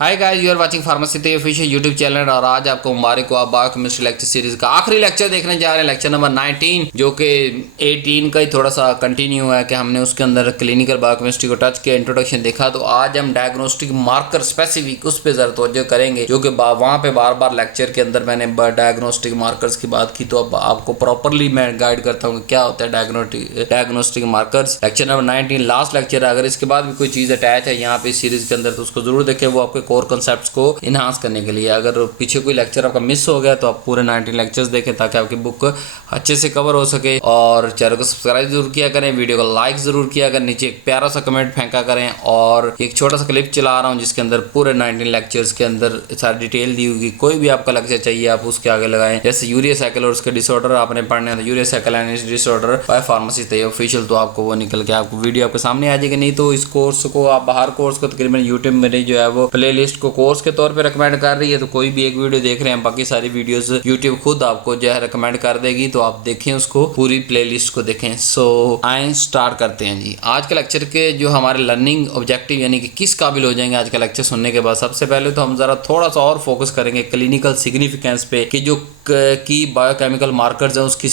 Hi guys, you are watching pharmacy ते official YouTube channel. और आज आपको मुबारक हो, आप बायोकेमिस्ट्री लेक्चर सीरीज का आखिरी लेक्चर देखने जा रहे हैं, लेक्चर नंबर 19, जो कि 18 का ही थोड़ा सा कंटिन्यू है कि हमने उसके अंदर क्लिनिकल बायोकेमिस्ट्री को टच किया, इंट्रोडक्शन देखा। तो आज हम डायग्नोस्टिक मार्कर स्पेसिफिक उस पर ज़रा तवज्जो करेंगे, जो कि वहाँ पे बार बार लेक्चर के अंदर मैंने डायग्नोस्टिक मार्कर्स की बात की। तो अब आपको प्रॉपरली मैं गाइड करता हूँ क्या होता है diagnostic markers. Lecture number 19 last lecture है। अगर इसके बाद भी कोई चीज़ अटैच है यहाँ पे सीरीज के अंदर तो उसको जरूर देखें, वो आपके कोर कॉन्सेप्ट्स को इन्हांस करने के लिए। अगर पीछे कोई लेक्चर आपका मिस हो गया तो आप पूरे 19 लेक्चर्स देखें ताकि आपकी बुक अच्छे से कवर हो सके। और चैनल को सब्सक्राइब जरूर किया करें, वीडियो को लाइक जरूर किया करें, नीचे एक प्यारा सा कमेंट फेंका करें। और एक छोटा सा क्लिप चला रहा हूँ जिसके अंदर पूरे 19 लेक्चर्स के अंदर सारी डिटेल दी होगी। कोई भी आपका लेक्चर चाहिए आप उसके आगे लगाएं, जैसे यूरिया साइकिल और उसके डिसऑर्डर आपने पढ़ने हैं तो urea cycle and disorder by pharmacy ते ऑफिशियल, तो आपको वो निकल के आपको वीडियो आपके सामने आ जाएगी। नहीं तो इस कोर्स को आप बाहर कोर्स को तकरीबन यूट्यूब मेरे जो है वो प्ले लिस्ट को कोर्स के तौर पे रिकमेंड कर रही है। तो कोई भी एक वीडियो देख रहे हैं, बाकी सारी वीडियोस यूट्यूब खुद आपको जो है रिकमेंड कर देगी, तो आप देखें उसको, पूरी प्लेलिस्ट को देखें। सो आए स्टार्ट करते हैं जी आज के लेक्चर के जो हमारे लर्निंग ऑब्जेक्टिव, यानी कि किस काबिल हो जाएंगे आज का लेक्चर सुनने के बाद। सबसे पहले तो हम जरा थोड़ा सा और फोकस करेंगे क्लिनिकल सिग्निफिकेंस पे कि जो की बायोकेमिकल मार्कर्स हैं उसकी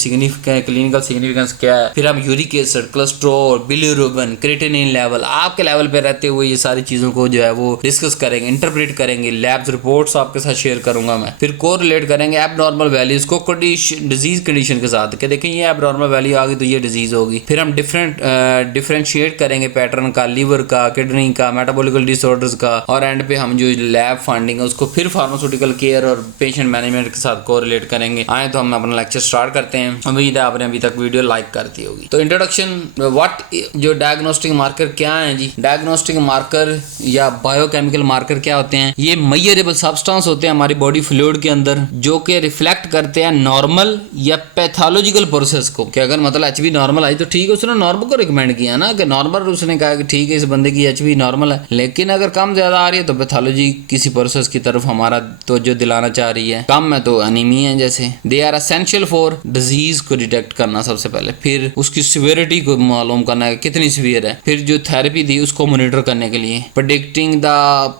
क्लिनिकल सिग्निफिकेंस क्या है। फिर हम uric acid, cholesterol, bilirubin, creatinine level आपके लेवल पे रहते हुए ये सारी चीजों को जो है वो डिस्कस करेंगे, इंटरप्रेट करेंगे। लैब्स रिपोर्ट्स आपके साथ शेयर करूंगा मैं। फिर कोरिलेट करेंगे एबनॉर्मल वैल्यूज को डिजीज कंडीशन के साथ कि देखें ये एबनॉर्मल वैल्यू आ गई तो ये डिजीज होगी। फिर हम डिफरेंशिएट करेंगे पैटर्न का, लीवर का, किडनी का, मेटाबॉलिकल डिसऑर्डर्स का। और एंड पे हम जो लैब फाइंडिंग है उसको फिर फार्मास्यूटिकल केयर और पेशेंट मैनेजमेंट के साथ कोरिलेट करेंगे। आए तो हम अपना लेक्चर स्टार्ट करते हैं। उम्मीद है आपने अभी तक वीडियो लाइक कर दी होगी। तो इंट्रोडक्शन, व्हाट जो डायग्नोस्टिक मार्कर क्या है जी। डायग्नोस्टिक मार्कर या बायोकेमिकल मार्कर क्या होते हैं? ये मेजरेबल सब्सटेंस होते हैं हमारी बॉडी फ्लूइड के अंदर, जो कि रिफ्लेक्ट करते हैं नॉर्मल या पैथोलॉजिकल प्रोसेस को। कि अगर मतलब एचबी नॉर्मल आई तो ठीक है, उसने नॉर्मल को रिकमेंड किया ना कि नॉर्मल, उसने कहा कि ठीक है इस बंदे की एचबी नॉर्मल है। लेकिन अगर कम ज्यादा आ रही है तो पैथोलॉजी किसी प्रोसेस की तरफ हमारा तो जो दिलाना चाह रही है। कम है तो एनीमिया है जैसे। They are essential for disease को डिटेक्ट करना सबसे पहले, फिर उसकी सिवियरिटी को मालूम करना है कितनी सिवियर है, फिर जो थेरेपी दी उसको मॉनिटर करने के लिए, प्रेडिक्टिंग द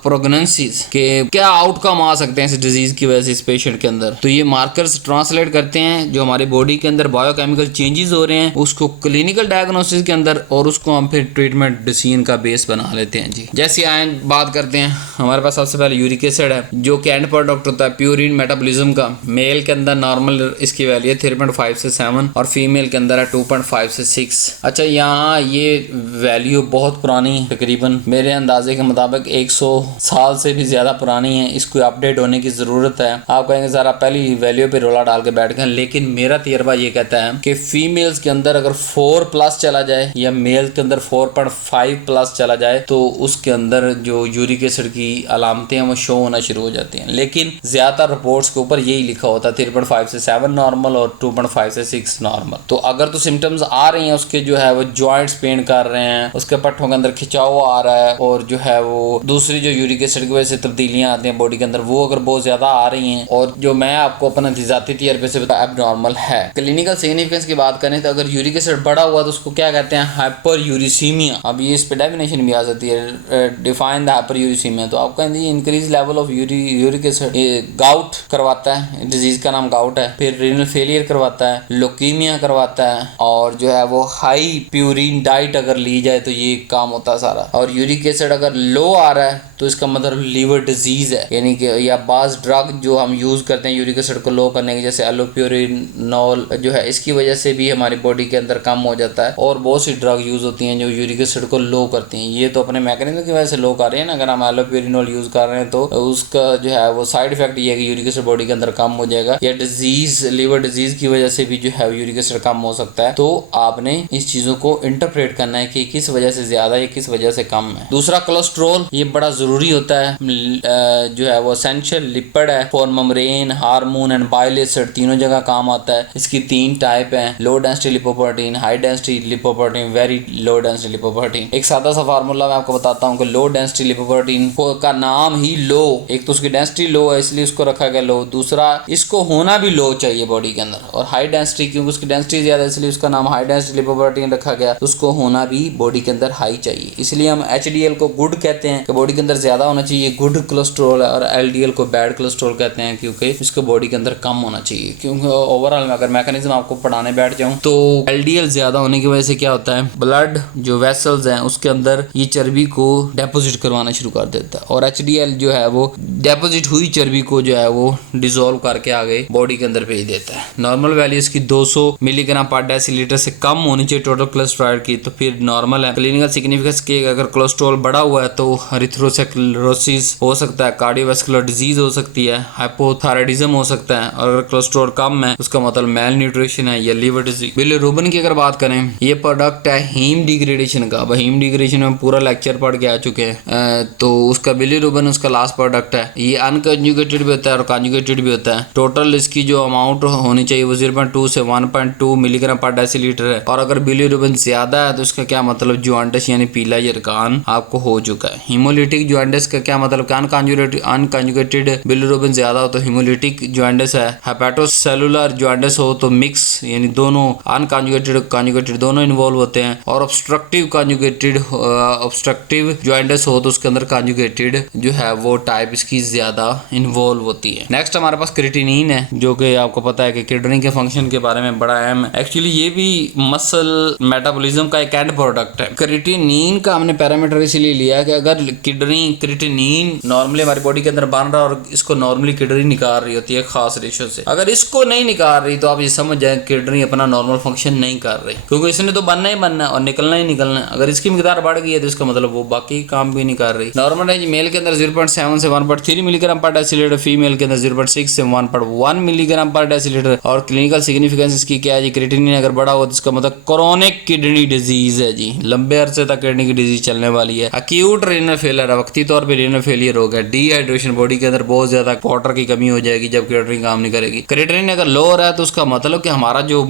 प्रोग्नोसिस के क्या आउटकम आ सकते हैं इस डिजीज की वजह से इस पेशेंट के अंदर। तो ये मार्कर्स ट्रांसलेट करते हैं जो हमारे बॉडी के अंदर बायोकेमिकल चेंजेस हो रहे हैं उसको क्लिनिकल डायग्नोसिस के अंदर, और उसको हम फिर ट्रीटमेंट डिसीजन का बेस बना लेते हैं जी। जैसे आए बात करते हैं, हमारे पास सबसे पहले यूरिक एसिड है जो कि एंड प्रोडक्ट होता है प्यूरिन मेटाबॉलिज्म का। मेल के अंदर नॉर्मल इसकी वैल्यू है 3.5 से 7 और फीमेल के अंदर है 2.5 से 6। अच्छा, यहाँ ये वैल्यू बहुत पुरानी है, तकरीबन मेरे अंदाजे के मुताबिक 100 साल से भी ज्यादा पुरानी है। इसको अपडेट होने की जरूरत है। आप कहेंगे जरा पहली वैल्यू पे रोला डाल के बैठ गए, लेकिन मेरा तजर्बा ये कहता है कि फीमेल्स के अंदर अगर 4+ चला जाए या मेल के अंदर 4.5+ चला जाए तो उसके अंदर जो यूरिक एसिड की अलामतें हैं वो शो होना शुरू हो जाती हैं। लेकिन ज्यादातर रिपोर्ट्स के ऊपर यही लिखा होता है 3.5 से 7 नॉर्मल और 2.5 से 6 नॉर्मल। तो अगर तो सिम्टम्स आ रही हैं उसके जो है वो जॉइंट्स पेन कर रहे हैं, उसके पट्टों के अंदर खिंचाव आ रहा है, और जो है वो दूसरी जो यूरिक एसिड की वजह से तब्दीलियां आती हैं बॉडी के अंदर, वो अगर बहुत ज्यादा आ रही हैं और जो मैं आपको अपना जाती तजर्बे से बता एबनॉर्मल है। क्लिनिकल सिग्निफिकेंस की बात करें तो अगर यूरिक एसिड बढ़ा हुआ तो उसको क्या कहते हैं? Hyper uricaemia. अब ये इस पे डेफिनेशन भी आ सकती है, डिफाइन द हाइपर यूरिसीमिया। तो आप कहेंगे increase level of uric acid, gout करवाता है, डिजीज का नाम गाउट है। फिर रीनल फेलियर करवाता है, लोकीमिया करवाता है, और जो है वो हाई प्यूरिन डाइट अगर ली जाए तो ये काम होता है सारा। और यूरिक एसिड अगर लो आ रहा है तो इसका मतलब लीवर डिजीज है, यानी कि या बाज ड्रग जो हम यूज करते हैं यूरिक एसिड को लो करने के, जैसे एलोप्यूरिनॉल जो है, इसकी वजह से भी हमारी बॉडी के अंदर कम हो जाता है। और बहुत सी ड्रग यूज होती हैं जो यूरिक एसिड को लो करती हैं। ये तो अपने मैकेनिज्म की वजह से लो कर रहे हैं ना। अगर हम एलोप्यूरिनॉल यूज कर रहे हैं तो उसका जो है वो साइड इफेक्ट ये है कि यूरिक एसिड बॉडी के अंदर कम हो जाएगा, या डिजीज लीवर डिजीज की वजह से भी जो है यूरिक एसिड कम हो सकता है। तो आपने इस चीजों को इंटरप्रेट करना है कि किस वजह से ज्यादा या किस वजह से कम है। दूसरा कोलेस्ट्रॉल, ये बड़ा जरूरी होता है, जो है वो एसेंशियल लिपिड है for membrane, hormone and bile acid, तीनों जगह काम आता है। इसकी 3 टाइप है, low density lipoprotein, high density lipoprotein, very low density lipoprotein. एक सादा सा फार्मूला मैं आपको बताता हूँ कि लो डेंसिटी लिपोप्रोटीन का नाम ही लो, एक तो उसकी डेंसिटी लो है इसलिए उसको रखा गया लो, दूसरा इसको होना भी लो चाहिए बॉडी के अंदर, और हाई डेंसिटी क्योंकि उसकी डेंसिटी ज्यादा है इसलिए उसका नाम हाई डेंसिटी लिपोप्रोटीन रखा गया, उसको होना भी बॉडी के अंदर हाई चाहिए। इसलिए हम HDL को गुड कहते हैं कि बॉडी के अंदर ज्यादा होना चाहिए गुड कोलेस्ट्रॉल है, और एलडीएल को बैड कोलेस्ट्रॉल कहते हैं क्योंकि इसको बॉडी के अंदर कम होना चाहिए। क्योंकि ओवरऑल में अगर मैकेनिज्म आपको पढ़ाने बैठ जाऊं तो एलडीएल ज्यादा होने की वजह से क्या होता है, ब्लड जो वेसल्स हैं उसके अंदर ये चर्बी को डेपोजिट करवाना शुरू कर देता है, और एचडीएल जो है वो डेपोजिट हुई चर्बी को जो है वो डिसॉल्व करके आगे बॉडी के अंदर भेज देता है। नॉर्मल वैल्यू इसकी 200 मिलीग्राम पर डेसीलीटर से कम होनी चाहिए टोटल कोलेस्ट्रॉल की, तो फिर नॉर्मल है। क्लिनिकल सिग्निफिकेंस के अगर कोलेस्ट्रॉल बढ़ा हुआ है तो एरिथ्रोस्क्लेरोसिस हो सकता है, कार्डियोवास्कुलर डिजीज हो सकती है, हाइपोथायराइडिज्म हो सकता है, और अगर कोलेस्ट्रॉल कम है उसका मतलब मेल न्यूट्रिशन है या लिवर डिजीज। बिलिरुबिन की अगर बात करें, ये प्रोडक्ट है हीम डिग्रेडेशन का। हीम डिग्रेडेशन में पूरा लेक्चर पढ़ के आ चुके हैं, तो उसका बिलिरुबिन उसका लास्ट प्रोडक्ट है। ये अनकंजुगेटेड भी होता है और कंजुगेटेड भी होता है। टोटल इसकी जो अमाउंट होनी चाहिए वो 0.2 से 1.2 मिलीग्राम पर डेसीलीटर है, और अगर बिलिरुबिन ज्यादा है तो इसका क्या मतलब जॉन्डिस यानी पीला यरकान आपको हो चुका है। हीमोलिटिक जॉन्डिस का क्या मतलब, अनकंजुगेटेड बिलिरुबिन ज्यादा हो तो हीमोलिटिक जॉन्डिस है। हेपेटोसेलुलर जॉन्डिस हो तो मिक्स यानी दोनों अनकंजुगेटेड कंजुगेटेड दोनों इन्वॉल्व होते हैं, और ऑब्स्ट्रक्टिव कंजुगेटेड ऑब्स्ट्रक्टिव जॉन्डिस हो तो उसके अंदर कंजुगेटेड जो है वो टाइप इसकी ज्यादा इन्वॉल्व होती है। नेक्स्ट हमारे पास क्रिएटिनिन है, जो कि आपको पता है कि किडनी के फंक्शन के बारे में बड़ा अहम है। एक्चुअली ये भी मसल मेटाबॉलिज्म का एक एंड प्रोडक्ट है। क्रिएटिनिन का हमने पैरामीटर इसलिए लिया कि अगर किडनी क्रिएटिनिन नॉर्मली हमारी बॉडी के अंदर बन रहा है और इसको नॉर्मली किडनी निकाल रही होती है खास रेशो से, अगर इसको नहीं निकाल रही तो आप ये समझ जाए किडनी अपना नॉर्मल फंक्शन नहीं कर रही, क्योंकि इसने तो बनना ही बनना है और निकलना ही निकलना है। अगर इसकी मिकदार बढ़ गई है तो इसका मतलब वो बाकी काम भी नहीं कर रही। नॉर्मल रेंज मेल के अंदर 0.7 से 1.3 मिलीग्राम पर डेसीलीटर, फीमेल के अंदर 0.6 से 1.1 मिलीग्राम पर डेसीलीटर। और क्लिनिकल सिग्निफिकेंस इसकी क्या है जी, क्रिएटिनिन अगर बढ़ा हो तो इसका मतलब क्रोनिक किडनी डिजीज है जी, लंबे अरसे तक किडनी की डिजीज चलने वाली है। अक्यूट रीनल फेलियर, वक्ती तौर पे रीनल फेलियर हो गया। डिहाइड्रेशन, बॉडी के अंदर बहुत ज्यादा वाटर की कमी हो जाएगी जब किडनी काम नहीं करेगी। क्रिएटिनिन अगर लो हो रहा है तो उसका मतलब कि हमारा जो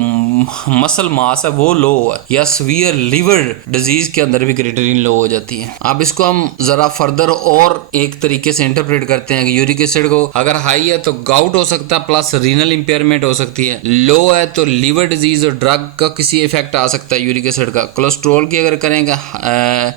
मसल मास है वो लो है, या सीवियर लिवर डिजीज के अंदर भी क्रिएटिनिन लो हो जाती है। अब इसको हम जरा फर्दर और एक तरीके से इंटरप्रेट करते हैं कि यूरिक एसिड को अगर हाई है तो गाउट हो सकता है प्लस रीनल इंपेयरमेंट हो सकती है, लो है तो लिवर डिजीज और ड्रग का किसी इफेक्ट आ सकता है यूरिक एसिड का। कोलेस्ट्रॉल की अगर करेंगे,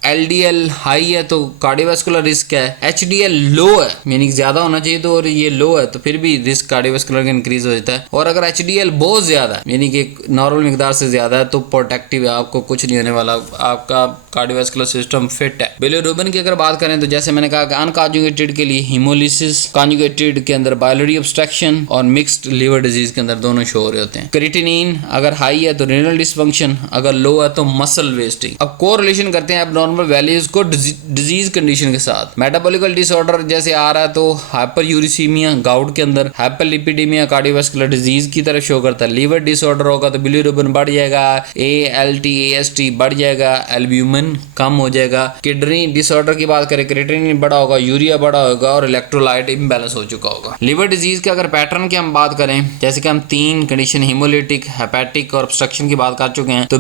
एलडीएल हाई है तो कार्डियोवास्कुलर रिस्क है, एचडीएल लो है मीनिंग ज्यादा होना चाहिए तो, और ये लो है तो फिर भी रिस्क कार्डियोवास्कुलर का इंक्रीज हो जाता है। और अगर एचडीएल बहुत ज्यादा है यानी कि नॉर्मल मिकदार से ज्यादा है तो प्रोटेक्टिव है, आपको कुछ नहीं होने वाला, आपका कार्डियोवास्कुलर सिस्टम फिट है। बिलिरुबिन की अगर बात करें तो जैसे मैंने कहा कि अनकंजुगेटेड के लिए हीमोलिसिस, कंजुगेटेड के अंदर बाइलरी ऑब्स्ट्रक्शन, और मिक्स्ड लिवर डिजीज के अंदर दोनों शो हो रहे होते हैं। क्रिएटिनिन अगर हाई है तो रीनल डिसफंक्शन, अगर लो है तो मसल वेस्टिंग। अब कोरिलेशन करते हैं एब्नॉर्मल वैल्यूज को डिजीज कंडीशन के साथ। मेटाबॉलिकल डिसऑर्डर जैसे आ रहा है तो हाइपर यूरिसीमिया गाउट के अंदर, हाइपरलिपिडेमिया कार्डियोवास्कुलर डिजीज की तरफ शो करता है। लिवर डिसऑर्डर होगा तो बिलिरुबिन बढ़ जाएगा, ALT AST बढ़ जाएगा, एल्ब्यूमिन कम हो जाएगा। किडनी डिसऑर्डर की बात करें, क्रिएटिनिन बड़ा होगा, यूरिया बड़ा होगा और इलेक्ट्रोलाइट इम्बैलेंस हो चुका होगा। लिवर डिजीज के अगर पैटर्न की हम बात करें, जैसे कि हम 3 कंडीशन हीमोलिटिक, हेपेटिक और ऑब्स्ट्रक्शन की बात कर चुके हैं, तो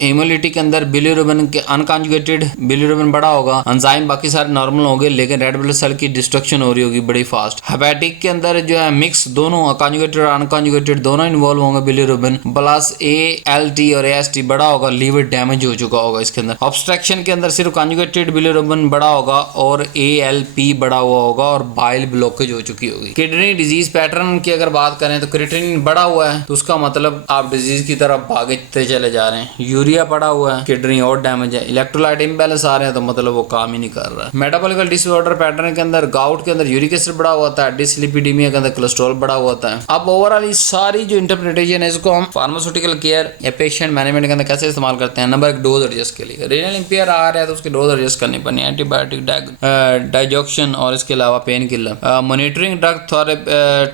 हीमोलिटिक के अंदर बिलिरुबिन के अनकंजुगेटेड बिलिरुबिन बड़ा होगा, एंजाइम बाकी सारे नॉर्मल होंगे लेकिन रेड ब्लड सेल की डिस्ट्रक्शन हो रही होगी बड़ी फास्ट। हेपेटिक के अंदर जो है मिक्स दोनों कंजुगेटेड और अनकंजुगेटेड दोनों इन्वॉल्व होंगे बिलिरुबिन, प्लस ALT और AST बड़ा होगा, लिवर डैमेज हो चुका होगा इसके अंदर। ऑब्स्ट्रक्शन के अंदर सिर्फ कंजुगेटेड बिलिरुबिन बड़ा होगा और ALP बड़ा हुआ होगा और बाइल ब्लॉकेज हो चुकी होगी। किडनी डिजीज पैटर्न की अगर बात करें तो क्रिएटिनिन बड़ा हुआ है तो उसका मतलब आप डिजीज की तरफ भागते चले जा रहे हैं। यूरिया बड़ा हुआ है, किडनी और डैमेज है। इलेक्ट्रोलाइट इम्बैलेंस आ रहे हैं तो मतलब वो काम ही नहीं कर रहा है। मेटाबॉलिकल डिसऑर्डर पैटर्न के अंदर गाउट के अंदर यूरिक एसिड बड़ा हुआ होता है, डिसलिपिडीमिया के अंदर कोलेस्ट्रॉल बड़ा हुआ होता है। अब ओवरऑल ये सारी जो इंटरप्रिटेशन है इसको हम फार्मास्यूटिकल केयर या पेशेंट मैनेजमेंट के अंदर कैसे इस्तेमाल करते हैं। नंबर 1, डोज एडजस्ट के लिए। रीनल इंपेयर आ रहा है तो उसकी डोज एडजस्ट करनी पड़नी है, एंटीबायोटिक, डाइजोक्शन और इसके अलावा pain killer. Monitoring drug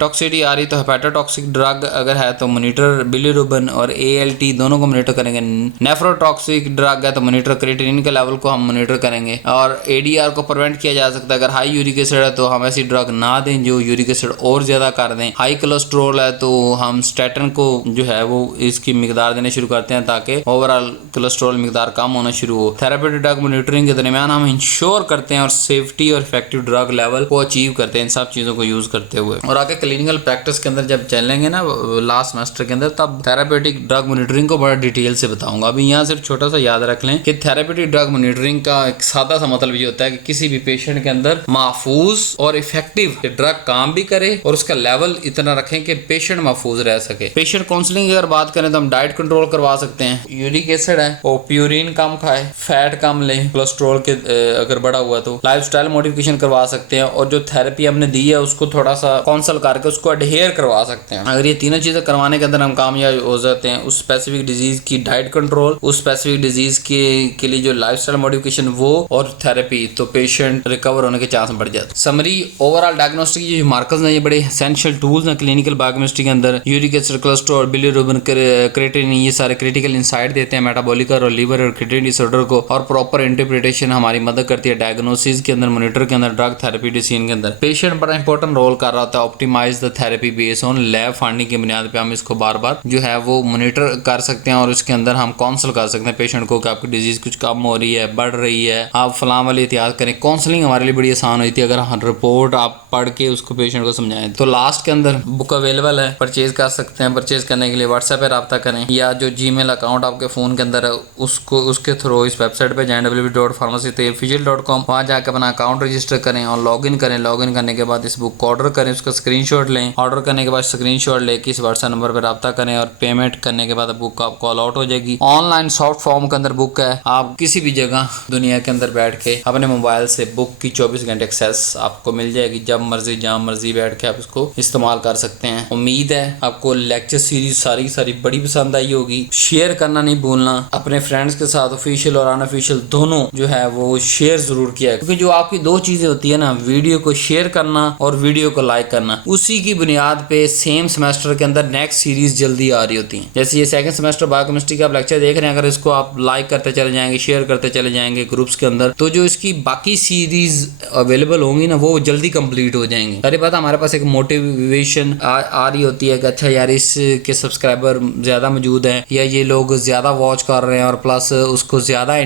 toxicity आ रही तो हेपेटोटॉक्सिक ड्रग अगर है तो मॉनिटर बिलिरुबिन और ALT दोनों को मॉनिटर करेंगे। नेफ्रोटॉक्सिक ड्रग है तो मॉनिटर क्रिएटिनिन के लेवल को हम मॉनिटर करेंगे और ADR को प्रिवेंट किया जा सकता है। अगर हाई यूरिक एसिड है तो हम ऐसी ड्रग ना दें जो यूरिक एसिड और ज्यादा कर दें। हाई कोलेस्ट्रॉल है तो हम स्टैटिन को जो है वो इसकी मिकदार देने शुरू करते हैं ताकि ओवरऑल कोलेस्ट्रॉल मिकदार कम होना शुरू हो। थेरेप्यूटिक ड्रग मॉनिटरिंग के दरमियान हम इंश्योर करते हैं और सेफ्टी और इफेक्टिव ड्रग लेवल को अचीव करते हैं इन सब चीज़ों को यूज़ करते हुए। और आगे क्लिनिकल प्रैक्टिस के अंदर जब चलेंगे ना लास्ट सेमेस्टर के अंदर, तब थेरेप्यूटिक ड्रग मॉनिटरिंग को बड़ा डिटेल से बताऊंगा। अभी यहाँ सिर्फ छोटा सा याद रख लें कि थेरेप्यूटिक ड्रग मॉनिटरिंग का एक सादा सा मतलब ये होता है कि किसी भी पेशेंट के अंदर महफूज और इफेक्टिव ड्रग काम भी करे और उसका लेवल इतना रखें कि पेशेंट महफूज रह सके। पेशेंट काउंसलिंग की अगर बात करें तो हम डाइट कंट्रोल करवा सकते हैं, यूरिक एसिड है और प्यूरिन कम खाए, फैट कम ले, कोलेस्ट्रॉल के अगर बढ़ा हुआ तो लाइफस्टाइल मॉडिफिकेशन करवा सकते हैं, और जो थेरेपी हमने दी है उसको थोड़ा सा काउंसल करके उसको अडहेयर करवा सकते हैं। अगर ये तीनों चीजें करवाने के अंदर हम कामयाब हो जाते हैं, उस स्पेसिफिक डिजीज की डाइट कंट्रोल, उस स्पेसिफिक डिजीज के लिए जो लाइफस्टाइल मॉडिफिकेशन वो और थेरेपी, तो पेशेंट रिकवर होने के चांस बढ़ जाते हैं। समरी ओवरऑल डायग्नोस्टिक जो मार्कर्स हैं ये बड़े एसेंशियल टूल्स हैं क्लिनिकल बायोकेमिस्ट्री के अंदर। Uric acid, cholesterol, bilirubin, creatinine, ये सारे क्रिटिकल इंसाइट देते हैं मेटाबॉलिक और लीवर और किडनी डिसऑर्डर को, और प्रॉपर इंटरप्रिटेशन हमारी मदद करती है डायग्नोसिस के अंदर, मॉनिटर के अंदर, ड्रग थेरेपी डिसीजन के अंदर। पेशेंट बड़ा इंपॉर्टेंट रोल कर रहा होता है। Optimize the therapy based on lab finding की बुनियाद पे हम इसको बार बार जो है वो मॉनिटर कर सकते हैं, और इसके अंदर हम काउंसल कर सकते हैं पेशेंट को कि आपकी डिजीज कुछ कम हो रही है, बढ़ रही है, आप फलां वाली एहतियात करें। काउंसलिंग हमारे लिए बड़ी आसान होती है अगर हम रिपोर्ट आप पढ़ के उसको पेशेंट को समझाएं। तो लास्ट के अंदर बुक अवेलेबल है, परचेज कर सकते हैं। परचेज करने के लिए व्हाट्सएप पे रब्ता करें, या जो जीमेल अकाउंट आपके फोन के अंदर है उसको उसके थ्रू इस वेबसाइट पे जाएं www.pharmacyofficial.com, वहाँ जाकर अपना अकाउंट रजिस्टर करें और लॉगिन करें। लॉगिन करने के बाद इस बुक को ऑर्डर करें, उसका स्क्रीनशॉट लें। ऑर्डर करने के बाद स्क्रीनशॉट लेके इस व्हाट्सएप नंबर पर रब्ता करें और पेमेंट करने के बाद बुक आपको अलॉट हो जाएगी। ऑनलाइन सॉफ्ट फॉर्म के अंदर बुक है, आप किसी भी जगह दुनिया के अंदर बैठ के अपने मोबाइल से बुक की 24 घंटे एक्सेस आपको मिल जाएगी। जब मर्जी जहाँ मर्जी बैठ के आप इसको इस्तेमाल कर सकते हैं। उम्मीद है आपको लेक्चर सीरीज सारी बड़ी पसंद आई होगी। शेयर करना नहीं भूलना अपने फ्रेंड्स के साथ, ऑफिशियल और अनऑफिशियल दोनों जो है वो शेयर जरूर किया, क्योंकि जो आपकी दो चीजें होती है ना, वीडियो को शेयर करना और वीडियो को लाइक करना, उसी की बुनियाद पे सेम सेमेस्टर के अंदर नेक्स्ट सीरीज जल्दी आ रही होती है। जैसे ये सेकंड सेमेस्टर बायोकेमिस्ट्री का आप लेक्चर देख रहे हैं, अगर इसको आप लाइक करते चले जाएंगे, शेयर करते चले जाएंगे ग्रुप्स के अंदर, तो जो इसकी बाकी सीरीज अवेलेबल होंगी ना वो जल्दी कंप्लीट हो जाएंगे। अरे पता हमारे पास एक मोटिवेशन आ रही होती है कि अच्छा यार इसके सब्सक्राइबर ज्यादा मौजूद हैं, या ये लोग ज्यादा वॉच कर रहे हैं और प्लस उसको ज्यादा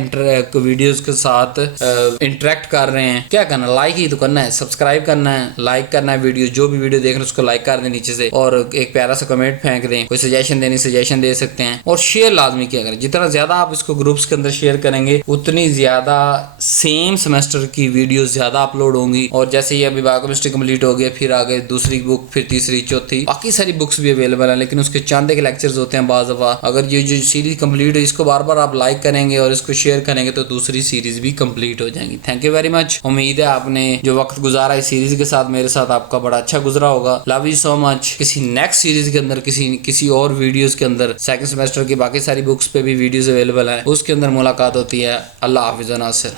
वीडियोस के साथ इंटरेक्ट कर रहे हैं। क्या करना, लाइक ही तो करना है, सब्सक्राइब करना है, लाइक करना है, वीडियो जो भी वीडियो देख रहे हैं उसको लाइक कर दें नीचे से, और एक प्यारा सा कमेंट फेंक दें। कोई सजेशन देनी सजेशन दे सकते हैं, और शेयर लाजमी किया करें। जितना ज्यादा आप इसको ग्रुप्स के अंदर शेयर करेंगे उतनी ज्यादा सेम सेमेस्टर की वीडियो ज्यादा अपलोड होंगी। और जैसे ये अभी बायोकेमिस्ट्री कंप्लीट हो गया, फिर आगे दूसरी बुक, फिर तीसरी, चौथी, बाकी सारी बुक्स भी अवेलेबल है, लेकिन उसके चांदे के लेक्चर्स होते हैं बाज़ दफ़ा। अगर ये जो सीरीज कंप्लीट हो इसको बार बार आप लाइक करेंगे और इसको शेयर करेंगे तो दूसरी सीरीज भी कंप्लीट हो जाएंगी। Thank you very much. उम्मीद है आपने जो वक्त गुजारा इस सीरीज के साथ मेरे साथ आपका बड़ा अच्छा गुजरा होगा। Love you so much. किसी नेक्स्ट सीरीज के अंदर किसी और वीडियोस के अंदर सेकंड सेमेस्टर की बाकी सारी बुक्स पे भी वीडियोस अवेलेबल है, उसके अंदर मुलाकात होती है। अल्लाह हाफिज़ व नासिर।